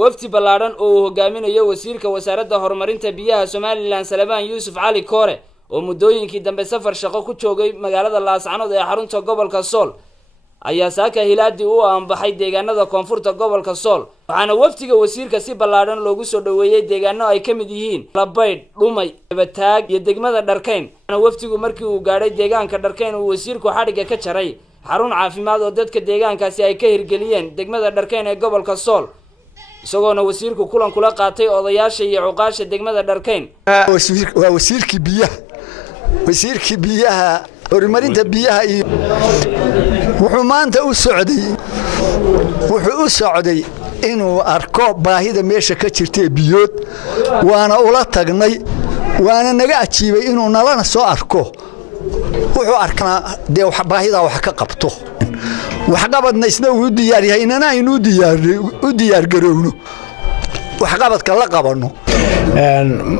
wafdi ballaaran oo uu hogaaminayo wasiirka wasaaradda horumarinta biyaha Somaliland Salebaan Yuusuf Cali Koore oo muddooyinkii dambe safar shaqo ku joogay magaalada Laascanood ee xarunta gobolka Sool ayaa saaka hilaadi u aanbaxay deegaanada koonfurta gobolka Sool waxaana wafdiga wasiirka si ballaaran loogu soo dhaweeyay deegaano ay ka mid yihiin Labayd, Dhumay, Bataag iyo degmada Dharkayn wafdigu markii uu gaaray deegaanka Dharkayn uu wasiirku xadhiga ka jaray xarun caafimaad oo dadka deegaankaasi ay ka hirgeliyeen degmada Dharkayn ee gobolka Sool isagoona wasiirku kulan kula qaatay odayaasha iyo cuqaasha degmada Dharkayn wasiirkii biyaha horumarinta biyaha iyo wuxuu maanta u socday inuu arko baahida meesha ka jirtay biyood waana ula tagnay waana naga ajiibay inuu nalana soo arko wuxuu arkana dee baahida wax ka qabto wax qabadna isna uu diyaar yahay inana inuu diyaar garowno wax qabadka la qabano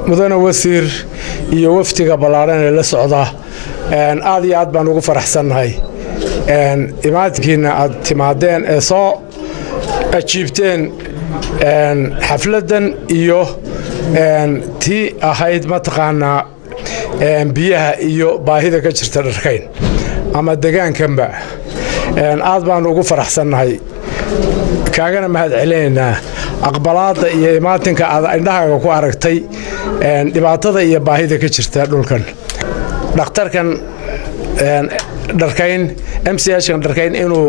mudana wasiir iyo waftiga ballaaran ee la socda aad iyo aad baan ugu faraxsanahay imaadkiina aad timaadeen ee soo ajiibteen xafladan iyo tii ahayd mataqaanaa biyaha iyo baahida ka jirta Dharkayn ama deegaankanba aad baan ugu faraxsanahay kaagana mahad celinaynaa aqbalaada iyo imaatinka aad indhahaaga ku aragtay dhibaatada iyo baahida ka jirta dhulkan dhakhtarkan Dharkayn MCH-kan Dharkayn inuu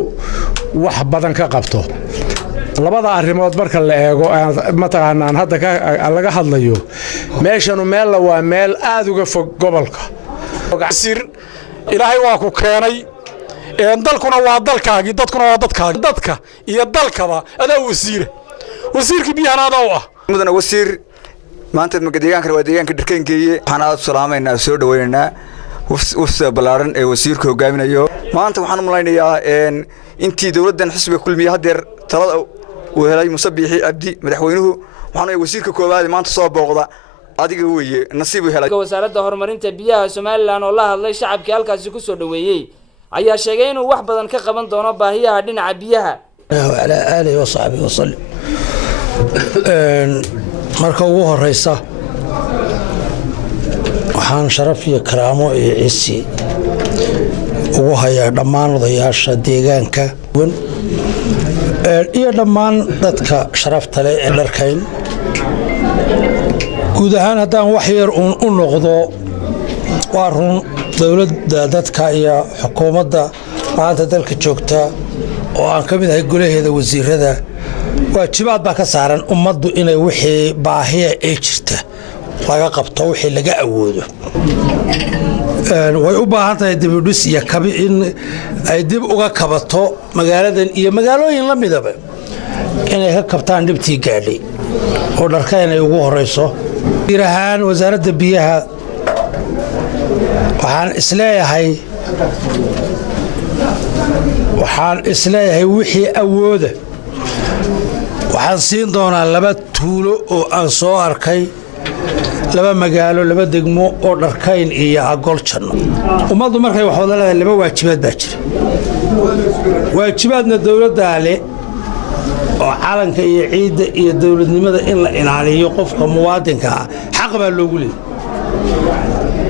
wax badan ka qabto labada arrimood marka la eego mataqaanaan hadda laga hadlayo meeshanu meel waa meel aad uga fog gobolka wasiir ilaahay waa ku keenay dalkuna waa dalkaagi dadkuna waa dadkaagi dadka iyo dalkaba adaa wasiirka biyaha adaa ah mudana wasiir maanta deegaanka waa deegaanka Dharkayn geeye waxaan aad salaameynaa soo dhaweynaa wafdiga ballaaran ee wasiirka hogaaminayo maanta waxaan malaynayaa intii dawladdan xisbiga kulmiye hadeer talada uu helay Musabbixi Abdi madaxweynuhu waxaan wasiirka koowaad maanta soo booqda adiga weeye nasiib u helay wasaaradda horumarinta biyaha Somaliland oo la hadlay shacabkii halkaas ku soo dhaweeyay ayaa sheegay inuu wax badan ka qaban doono baahiyaha dhinaca biyaha ala aalihi wa sahbihi wa sallam marka ugu horeysa waxaan sharaf iyo karaamo iyo ciisi ugu hayaa dhammaan odayaasha deegaanka iyo dhammaan dadka sharafta leh ee Dharkayn guud ahaan haddaan wax yar u noqdo waa run dawladda dadka iyo xukuumadda maanta dalka joogta oo aan ka mid ahay golaheeda wasiirada waajibaad baa ka saaran ummaddu inay wixii baahiya ay jirta laga qabto wixii laga awoodo way u baahan tahay dibudhis iyo kabi in ay dib uga kabato magaaladan iyo magaalooyin la midaba inay ka kabtaan dhibtii gaadhay oo Dharkayn ay ugu horeyso ahaan wasaaradda biyaha waxaan isleeyahay wixii awooda waxaan siin doonaa 2 tuulo oo aan soo arkay 2 magaalo 2 degmo oo Dharkayn iyo Agoljanno ummaddu markay wax wada leedahay 2 waajibaad baa jira waajibaadna dawladda leh oo calanka iyo ciidda iyo dawladnimada in la ilaaliyo qofka muwaadinka xaq baa loogu leeyahay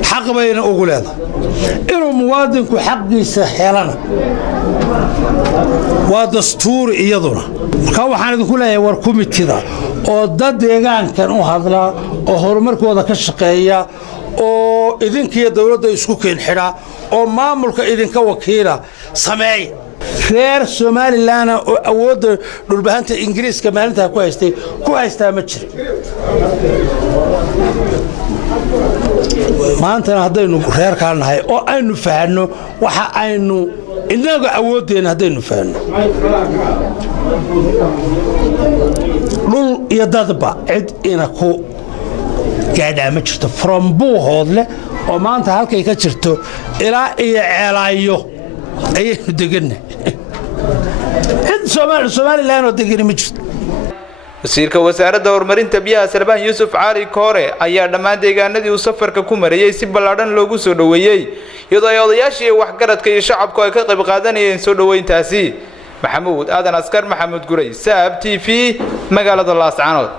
xaq bayna ugu leedahay inuu muwaadinku xaqiisa helana waa dastuur iyaduna marka waxaan idinku leeyahay war kumitida oo dad deegaankan u hadla oo horumarkooda ka shaqeeya oo idinkiyo dawladda isku keen xidha oo maamulka idinka wakiila sameey reer Somaliland oo awoodda dhulbahanta Ingiriiska maalinta ku haystaa ma jiro maanta haddaynu reerka nahay oo aynu fahanno waxa aynu inaga awoodeen haddaynu fahanno dhul iyo dadba cid ina ku gaadhaa ma jirto from Buuhoodle oo maanta halkay ka jirto ilaa iyo Ceelaayo ayaynu degannahay cid Somaliland oo degan ma jirto wasiirka wasaaradda horumarinta biyaha Salebaan Yuusuf Cali Koore ayaa dhammaan deegaanadii uu safarka ku marayay si ballaaran loogu soo dhaweeyay iyadoo ay odayaashii waxgaradka iyo shacabku ay ka qayb qaadanayeen soo dhaweyntaasi maxamuud aadan askar maxamuud guray saab TV magaalada Laascaanood.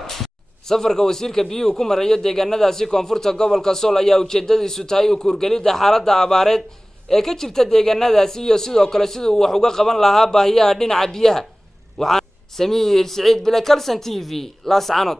safarka wasiirka biyuhu ku marayo deegaanadaasi koonfurta gobolka Sool ayaa ujeedadiisu tahay u kuurgelida xaaladda abaareed ee ka jirta deegaanadaasi iyo sidoo kale sidoo wax uga qaban lahaa baahiyaha dhinaca biyaha. waxaan Samiir Saciid Bilkalsan TV Laascaanood.